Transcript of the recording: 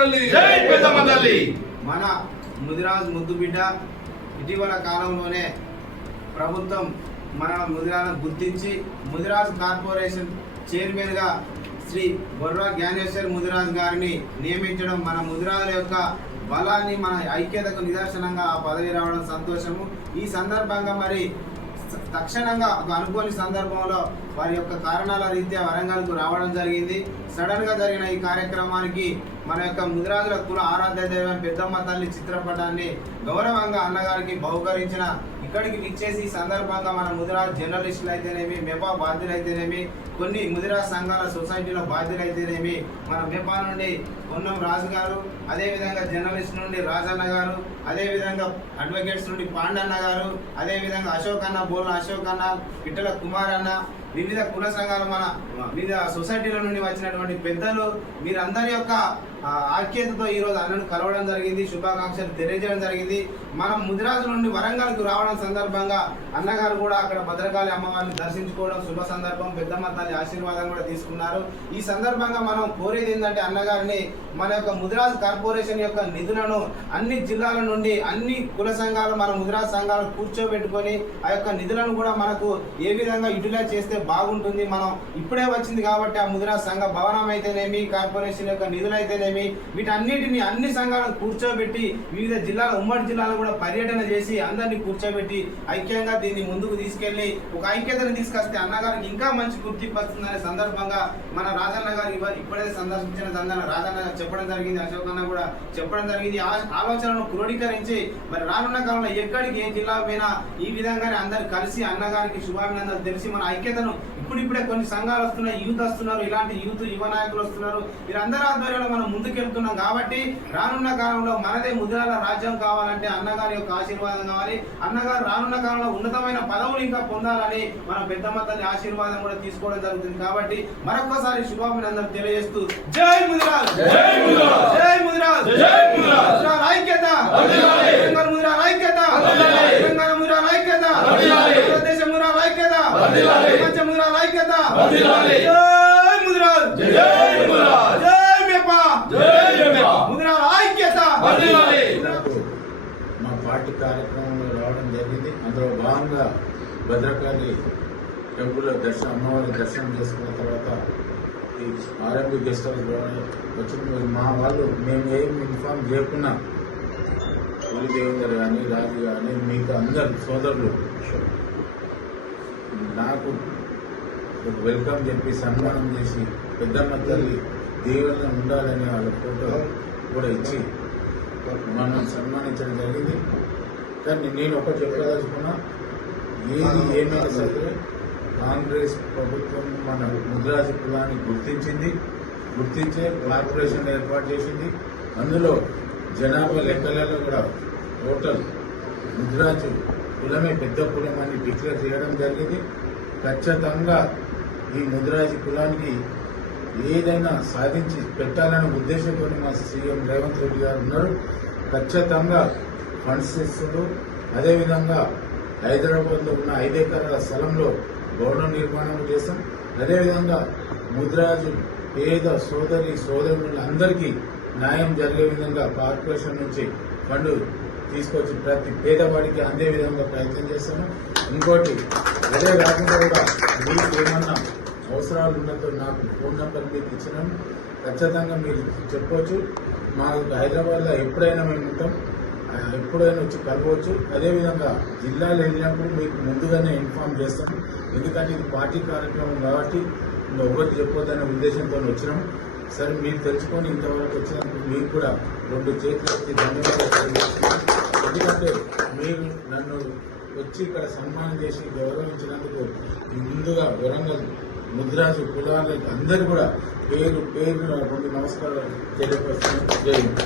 తల్లి, జై పెద్దమ్మ తల్లి. మన ముదిరాజ్ ముద్దు బిడ్డ ఇటీవల కాలంలోనే ప్రభుత్వం మన ముదిరాజును గుర్తించి ముదిరాజ్ కార్పొరేషన్ చైర్మన్ గా శ్రీ బొర్రా జ్ఞానేశ్వర్ ముదిరాజ్ గారిని నియమించడం మన ముదిరాజుల యొక్క బలాన్ని, మన ఐక్యతకు నిదర్శనంగా ఆ పదవి రావడం సంతోషము. ఈ సందర్భంగా మరి తక్షణంగా ఒక అనుకోని సందర్భంలో వారి యొక్క కారణాల రీత్యా వరంగల్కు రావడం జరిగింది. సడన్ గా జరిగిన ఈ కార్యక్రమానికి మన యొక్క ముదిరాజుల కుల ఆరాధ్య దైవం పెద్దమ్మ తల్లి చిత్రపటాన్ని గౌరవంగా అన్నగారికి బహుకరించిన ఇక్కడికి విచ్చేసి ఈ సందర్భంగా మన ముదిరాజ్ జర్నలిస్టులు అయితేనేమి, మెపా బాధ్యులు అయితేనేమి, కొన్ని ముదిరాజ్ సంఘాల సొసైటీలో బాధ్యులు అయితేనేమి, మన మెపా నుండి పొన్నం రాజు గారు, అదేవిధంగా జర్నలిస్ట్ నుండి రాజన్న గారు, అదేవిధంగా అడ్వకేట్స్ నుండి పాండన్న గారు, అదేవిధంగా అశోక్ అన్న, బోల అశోక్ అన్న, పిట్టల కుమార్ అన్న, వివిధ కుల సంఘాలు, మన వివిధ సొసైటీల నుండి వచ్చినటువంటి పెద్దలు, మీరందరి యొక్క ఐక్యతతో ఈరోజు అన్నను కలవడం జరిగింది, శుభాకాంక్షలు తెలియజేయడం జరిగింది. మనం ముదిరాజు నుండి వరంగల్కు రావడం సందర్భంగా అన్నగారు కూడా అక్కడ భద్రకాళి అమ్మవారిని దర్శించుకోవడం శుభ సందర్భం, పెద్దమ్మ తల్లి ఆశీర్వాదం కూడా తీసుకున్నారు. ఈ సందర్భంగా మనం కోరేది ఏంటంటే అన్నగారిని మన యొక్క ముదిరాజ్ కార్పొరేషన్ యొక్క నిధులను అన్ని జిల్లాల నుండి అన్ని కుల సంఘాలు, మన ముదిరాజ్ సంఘాలు కూర్చోబెట్టుకొని ఆ యొక్క నిధులను కూడా మనకు ఏ విధంగా యూటిలైజ్ చేస్తే బాగుంటుంది. మనం ఇప్పుడే వచ్చింది కాబట్టి ఆ ముదిరాజ్ సంఘ భవనం అయితేనేమి, కార్పొరేషన్ యొక్క నిధులు అయితేనేమి, వీటన్నిటిని అన్ని సంఘాలను కూర్చోబెట్టి వివిధ జిల్లాల, ఉమ్మడి జిల్లాలో కూడా పర్యటన చేసి అందరినీ కూర్చోబెట్టి ఐక్యంగా దీన్ని ముందుకు తీసుకెళ్లి ఒక ఐక్యతను తీసుకొస్తే అన్నగారికి ఇంకా మంచి గుర్తింపు వస్తుందనే సందర్భంగా మన రాజన్న గారు ఇప్పుడే సందర్శించిన రాజన్న గారు చెప్పడం జరిగింది, అశోక్ అన్న కూడా చెప్పడం జరిగింది. ఆలోచనను క్రోడీకరించి మరి రానున్న కాలంలో ఎక్కడికి ఏ జిల్లా పోయినా ఈ విధంగానే అందరు కలిసి అన్నగారికి శుభాభినందనలు తెలిసి మన ఐక్యతను ఇప్పుడిప్పుడే కొన్ని సంఘాలు వస్తున్నాయి, యూత్ వస్తున్నారు, ఇలాంటి యూత్ యువ నాయకులు వస్తున్నారు, వీరందరూ ఆధ్వర్యంలో మనం ముందుకెళ్తున్నాం. కాబట్టి రానున్న కాలంలో మనదే ముదిరాల రాజ్యం కావాలంటే అన్నగారి యొక్క ఆశీర్వాదం కావాలి. అన్నగారు రానున్న కాలంలో ఉన్నతమైన పదవులు ఇంకా పొందాలని మన పెద్దమ్మ తల్లి ఆశీర్వాదం కూడా తీసుకోవడం జరుగుతుంది. కాబట్టి మరొకసారి శుభాభినందనలు తెలియజేస్తూ జై ముదిరాజ్, జై ముదిరాజ్, జై ముదిరాజ్, జై ముదిరాజ్, ముదిరాజ్ ఐక్యత, తెలంగాణ ముదిరాజ్ ఐక్యత, తెలంగాణ ముదిరాజ్ ఐక్యత, భారతదేశం ముదిరాజ్ ఐక్యత, ప్రపంచ ముదిరాజ్ ఐక్యత, జై ముదిరాజ్, జై ముదిరాజ్, జై మెపా, జై మెపా, ముదిరాజ్ ఐక్యత. మా పార్టీ కార్యక్రమంలో రావడం జరిగింది. అందులో భాగంగా భద్రకాళి టెంపుల్లో అమ్మవారి దర్శనం చేసుకున్న తర్వాత ఈ ఆర్ఎంపీ గెస్ట్ హౌస్ వచ్చింది. మా వాళ్ళు మేము ఏం ఇన్ఫార్మ్ చేయకున్నా పులిదేవేందర్ కానీ, రాజు కానీ, మీకు అందరు సోదరులు నాకు వెల్కమ్ చెప్పి సన్మానం చేసి పెద్దమ్మ తల్లి దేవుళ్ళ ఉండాలని వాళ్ళ ఫోటో కూడా ఇచ్చి మనం సన్మానించడం జరిగింది. కానీ నేను ఒకటి చెప్పదలుచుకున్నా, ఏది ఏమైనా సరే కాంగ్రెస్ ప్రభుత్వం మన ముదిరాజు కులాన్ని గుర్తించే కార్పొరేషన్ ఏర్పాటు చేసింది. అందులో జనాభా లెక్కలలో కూడా టోటల్ ముదిరాజు కులమే పెద్ద కులం అని డిక్లేర్ చేయడం జరిగింది. ఖచ్చితంగా ఈ ముదిరాజు కులానికి ఏదైనా సాధించి పెట్టాలనే ఉద్దేశంతో మా సీఎం రేవంత్ రెడ్డి గారు ఉన్నారు. ఖచ్చితంగా ఫండ్స్ ఇస్తున్నారు. అదేవిధంగా హైదరాబాద్లో ఉన్న 5 ఎకరాల స్థలంలో భవనం నిర్మాణం చేస్తాం. అదేవిధంగా ముదిరాజు పేద సోదరులందరికీ న్యాయం జరిగే విధంగా కార్పొరేషన్ నుంచి ఫండ్ తీసుకొచ్చి ప్రతి పేదవాడికి అందే విధంగా ప్రయత్నం చేస్తాము. ఇంకోటి అదే కాకుండా కూడా మీకు ఏమన్నా అవసరాలు ఉన్నదో నాకు ఫోన్ నెంబర్ మీకు ఇచ్చినాను, ఖచ్చితంగా మీరు చెప్పవచ్చు. మా హైదరాబాద్లో ఎప్పుడైనా మేము ఉంటాం, ఎప్పుడైనా వచ్చి కలవచ్చు. అదేవిధంగా జిల్లాలో వెళ్ళినప్పుడు మీకు ముందుగానే ఇన్ఫార్మ్ చేస్తాం. ఎందుకంటే ఇది పార్టీ కార్యక్రమం కాబట్టి ఎవరికి చెప్పొద్దనే ఉద్దేశంతో వచ్చినాం. సరే, మీరు తెలుసుకొని ఇంతవరకు వచ్చినందుకు మీకు కూడా 2 చేతులకి ధన్యవాదాలు. ఎందుకంటే మీరు నన్ను వచ్చి ఇక్కడ సన్మానం చేసి గౌరవించినందుకు ముందుగా వరంగల్ ముదిరాజు కులాలకు అందరూ కూడా పేరు 2 నమస్కారాలు తెలియపరుస్తున్నాను. జై హింద్.